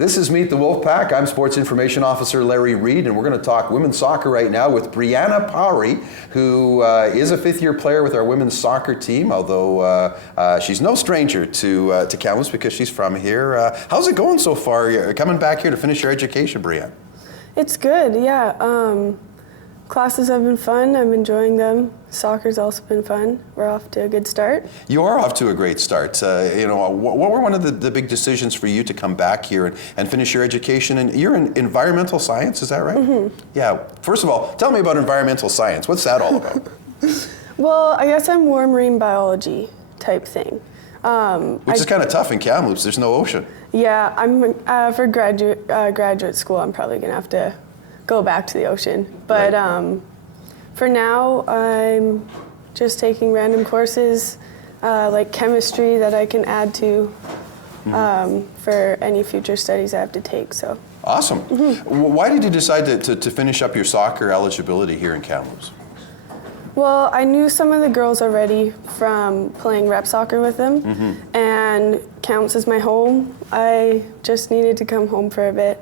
This is Meet the WolfPack. I'm Sports Information Officer Larry Reed, and we're going to talk women's soccer right now with Brianna Powrie, who is a fifth-year player with our women's soccer team, although she's no stranger to Kamloops because she's from here. How's it going so far? You're coming back here to finish your education, Brianna? It's good, yeah. Classes have been fun. I'm enjoying them. Soccer's also been fun. We're off to a good start. You are off to a great start. What were one of the big decisions for you to come back here and finish your education? And you're in environmental science, is that right? Mm-hmm. Yeah. First of all, tell me about environmental science. What's that all about? Well, I guess I'm more marine biology type thing. Which is kind of tough in Kamloops. There's no ocean. Yeah, I'm for graduate school. I'm probably gonna have to go back to the ocean. But right. For now, I'm just taking random courses like chemistry that I can add to for any future studies I have to take. So awesome. Mm-hmm. Why did you decide to finish up your soccer eligibility here in Kamloops? Well, I knew some of the girls already from playing rep soccer with them, mm-hmm. and Kamloops is my home. I just needed to come home for a bit.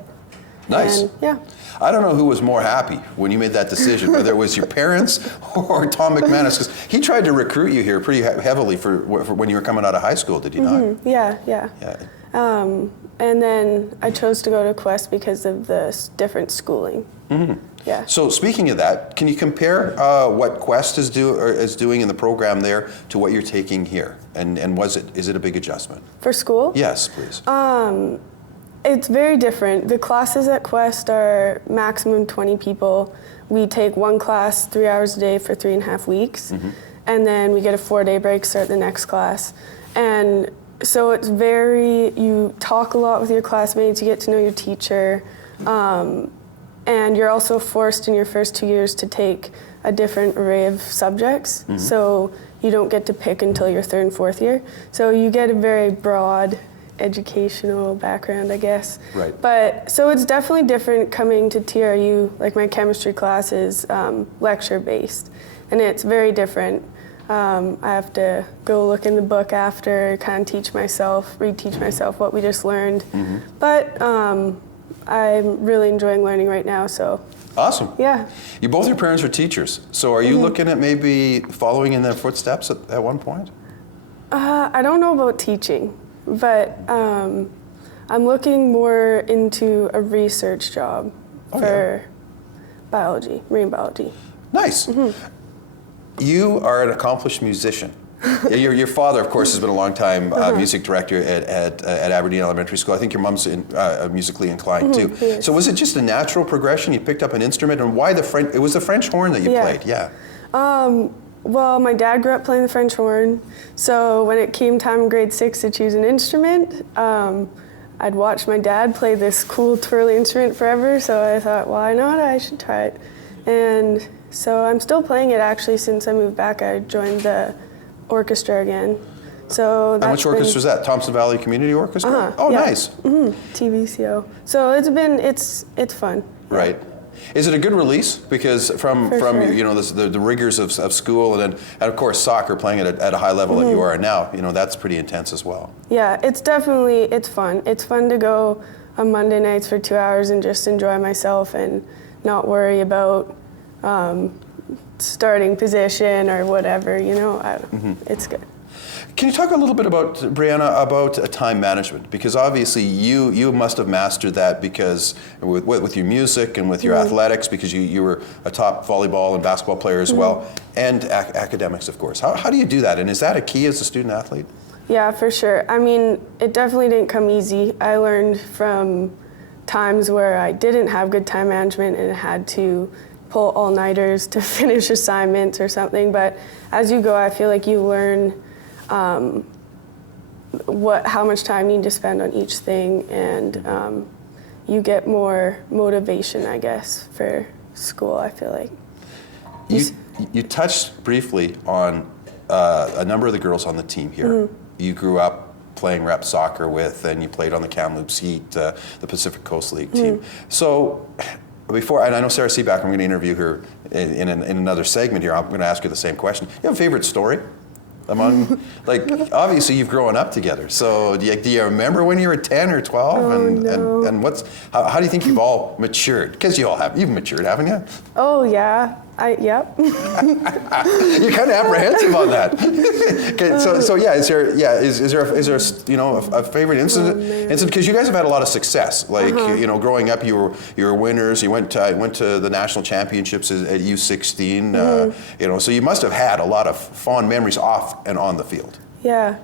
Nice. And, yeah. I don't know who was more happy when you made that decision, whether it was your parents or Tom McManus, because he tried to recruit you here pretty heavily for when you were coming out of high school, did he not? Yeah. And then I chose to go to Quest because of the different schooling. Mm-hmm. Yeah. So speaking of that, can you compare what Quest is doing in the program there to what you're taking here? And is it a big adjustment? For school? Yes, please. It's very different. The classes at Quest are maximum 20 people. We take one class 3 hours a day for 3.5 weeks, mm-hmm. and then we get a 4-day break, start the next class. And so it's you talk a lot with your classmates, you get to know your teacher, and you're also forced in your first 2 years to take a different array of subjects. Mm-hmm. So you don't get to pick until your 3rd and 4th year. So you get a very broad educational background, I guess. Right. But so it's definitely different coming to TRU. Like my chemistry class is lecture based, and it's very different. I have to go look in the book after, kind of reteach myself what we just learned. Mm-hmm. But I'm really enjoying learning right now, so. Awesome. Yeah. Both your parents are teachers, so are you mm-hmm. looking at maybe following in their footsteps at one point? I don't know about teaching, but I'm looking more into a research job for biology, marine biology. Nice. Mm-hmm. You are an accomplished musician. Your father, of course, has been a long time music director at Aberdeen Elementary School. I think your mom's musically inclined too. Yes. So was it just a natural progression? You picked up an instrument, and why the French? It was the French horn that you played. Yeah. Well, my dad grew up playing the French horn, so when it came time in grade 6 to choose an instrument, I'd watched my dad play this cool twirly instrument forever, so I thought, why not? I should try it. And so I'm still playing it actually since I moved back. I joined the orchestra again. So and which orchestra is that? Thompson Valley Community Orchestra? Oh, yeah. Nice. Mm-hmm. TVCO. So it's fun. Right. Is it a good release? Because from sure. The rigors of school and of course soccer, playing it at a high level mm-hmm. that you are now, that's pretty intense as well. Yeah, it's fun. It's fun to go on Monday nights for 2 hours and just enjoy myself and not worry about starting position or whatever. Mm-hmm. It's good. Can you talk a little bit about, Brianna, about time management? Because obviously you must have mastered that because with your music and with your mm-hmm. athletics, because you were a top volleyball and basketball player as mm-hmm. well, and academics, of course. How do you do that? And is that a key as a student athlete? Yeah, for sure. I mean, it definitely didn't come easy. I learned from times where I didn't have good time management and had to pull all-nighters to finish assignments or something. But as you go, I feel like you learn how much time you need to spend on each thing, and you get more motivation, I guess, for school, I feel like. You touched briefly on a number of the girls on the team here. Mm-hmm. You grew up playing rep soccer with, and you played on the Kamloops Heat, the Pacific Coast League team. Mm-hmm. So before, and I know Sarah Seaback, I'm going to interview her in another segment here. I'm going to ask her the same question. You have a favorite story? among, like, obviously you've grown up together. So do you remember when you were 10 or 12? Oh, no. And how do you think you've all matured? Because you've matured, haven't you? Oh, yeah. Yep. You're kind of apprehensive on that. Okay, so yeah, is there a favorite incident? Because you guys have had a lot of success. Like growing up, you were winners. You went to the national championships at U16. So you must have had a lot of fond memories off and on the field. Yeah.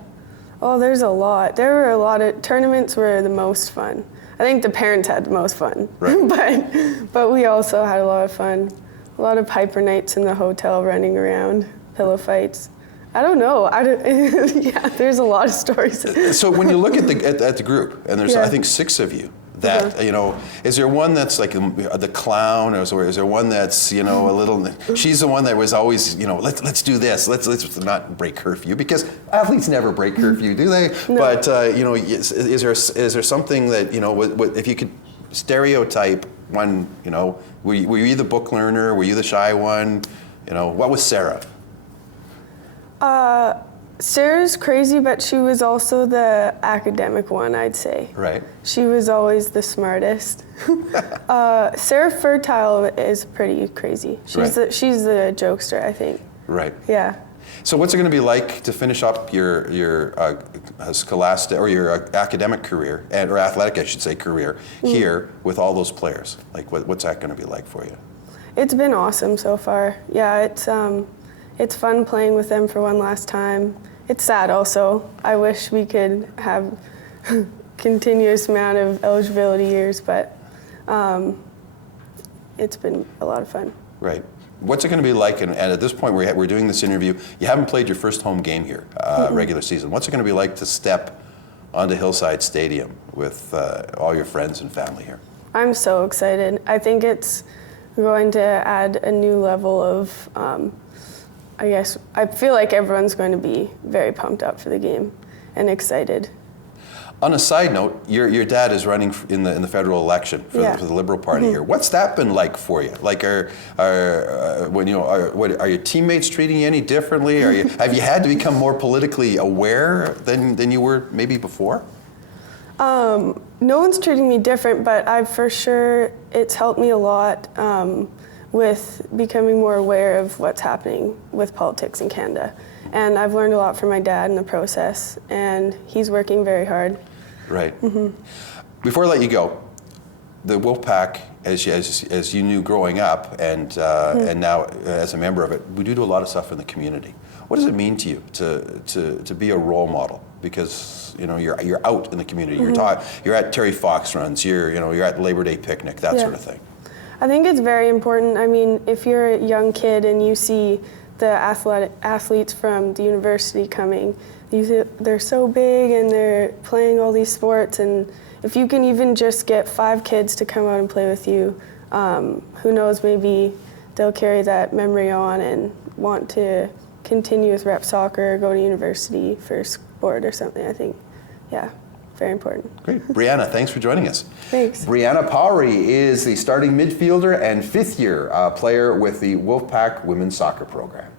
Oh, there's a lot. There were a lot of tournaments were the most fun. I think the parents had the most fun. Right. but we also had a lot of fun. A lot of Piper nights in the hotel, running around, pillow fights. I don't know. Yeah, there's a lot of stories. So when you look at the group, and there's I think 6 of you, that is there one that's like the clown, or is there one that's a little? She's the one that was always let's do this. Let's not break curfew, because athletes never break curfew, do they? No. But is there something that if you could stereotype one, were you the book learner? Were you the shy one? What was Sarah? Sarah's crazy, but she was also the academic one, I'd say. Right. She was always the smartest. Sarah Fertile is pretty crazy. She's the jokester, I think. Right. Yeah. So what's it going to be like to finish up your scholastic or your academic career, or athletic, I should say, career here with all those players? Like, what's that going to be like for you? It's been awesome so far. Yeah, it's fun playing with them for one last time. It's sad also. I wish we could have continuous amount of eligibility years, but it's been a lot of fun. Right. What's it going to be like, and at this point we're doing this interview, you haven't played your first home game here, regular season. What's it going to be like to step onto Hillside Stadium with all your friends and family here? I'm so excited. I think it's going to add a new level of, I feel like everyone's going to be very pumped up for the game and excited. On a side note, your dad is running in the federal election for the Liberal Party here. What's that been like for you? Like, are your teammates treating you any differently? Have you had to become more politically aware than you were maybe before? No one's treating me different, but it's helped me a lot with becoming more aware of what's happening with politics in Canada. And I've learned a lot from my dad in the process, and he's working very hard. Right. Before I let you go, the WolfPack, as you knew growing up, and now as a member of it, we do a lot of stuff in the community. What does it mean to you to be a role model? Because you're out in the community. You're at Terry Fox runs. You're at Labor Day picnic, that sort of thing. I think it's very important. I mean, if you're a young kid and you see the athletes from the university coming, they're so big and they're playing all these sports, and if you can even just get 5 kids to come out and play with you, who knows, maybe they'll carry that memory on and want to continue with rep soccer or go to university for sport or something. I think, very important. Great. Brianna, thanks for joining us. Thanks. Brianna Powrie is the starting midfielder and 5th-year player with the WolfPack women's soccer program.